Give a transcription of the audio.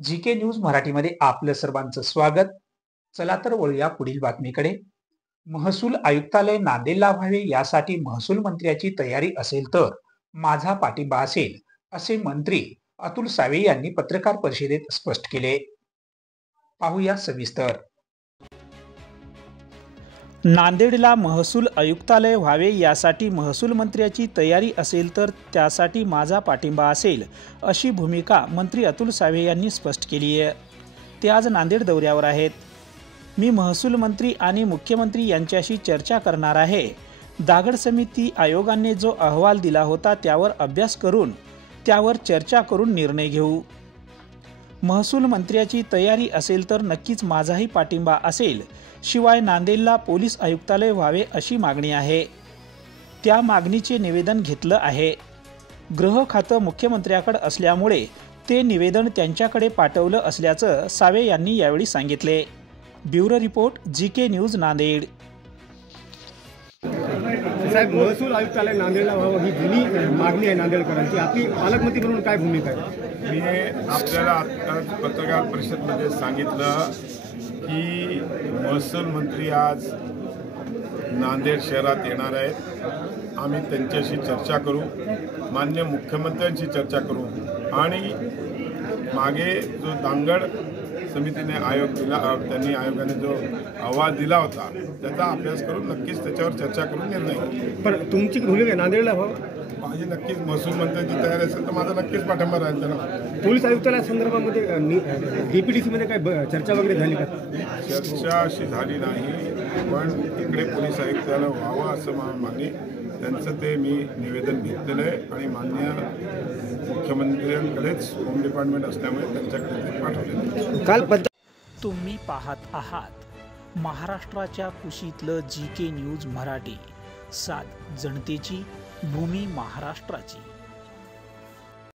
GK news मराठीमध्ये आपलं सर्वांचं स्वागत। चला तर वळूया पुढील बातमीकडे। महसूल आयुक्तालय नांदेडला व्हावे यासाठी महसूल मंत्र्याची तयारी असेल तर माझा पाठिंबा असेल, असे मंत्री अतुल सावे यांनी पत्रकार परिषदेत स्पष्ट केले। पाहूया सविस्तर। नांदेडला महसूल आयुक्तालय व्हावे यासाठी महसूल मंत्र्याची तयारी असेल तर त्यासाठी माझा पाठिंबा असेल, अशी भूमिका मंत्री अतुल सावे यांनी स्पष्ट केली आहे। ते आज नांदेड दौऱ्यावर आहेत। मी महसूल मंत्री आणि मुख्यमंत्री यांच्याशी चर्चा करणार आहे। दागड समिती आयोगाने जो अहवाल दिला होता त्यावर अभ्यास करून त्यावर चर्चा करून निर्णय घेऊ। महसूल मंत्र्याची तयारी असेल तर नक्कीच माझाही पाठिंबा असेल। शिवाय नांदेडला पोलीस आयुक्तालय व्हावे अशी मागणी आहे। त्या मागणीचे निवेदन घेतलं आहे। गृह खातं मुख्यमंत्र्याकडे असल्यामुळे ते निवेदन त्यांच्याकडे पाठवलं असल्याचं सावे यांनी यावेळी सांगितले। Bureau report, GK news, Nanded. साहेब, महसूल आयुक्तालय नांदेडला व्हावं ही जुनी मागणी आहे नांदेडकरांची। आपली पालकमंत्री म्हणून काय भूमिका आहे? मी आपल्याला आता पत्रकार परिषदेमध्ये सांगितलं की महसूल मंत्री आज नांदेड शहरात येणार आहेत। आम्ही त्यांच्याशी चर्चा करू, माननीय मुख्यमंत्र्यांशी चर्चा करू आणि मागे जो दांगड समितीने आयोग दिला, त्यांनी आयोगाने जो अहवाल दिला होता त्याचा अभ्यास करून नक्कीच त्याच्यावर चर्चा करून निर्णय घेऊ। पण तुमची भूमिका आहे नांदेडला व्हावं? माझी नक्कीच महसूल मंत्र्यांची तयारी असेल तर माझा नक्कीच पाठिंबा राहील त्यांना। पोलीस आयुक्तालया संदर्भामध्ये DPDCमध्ये काय चर्चा वगैरे झाली का? चर्चा अशी झाली नाही, पण तिकडे पोलीस आयुक्ताला व्हावं असं मागणी त्यांचं ते मी निवेदन घेतलेलं आहे आणि माननीय मुख्यमंत्र्यांकडेच होम डिपार्टमेंट असल्यामुळे त्यांच्याकडे ते पाठवलेलं काल तुम्ही पाहत आहात महाराष्ट्राच्या कुशीतलं जीके न्यूज मराठी, सात जनतेची, भूमी महाराष्ट्राची।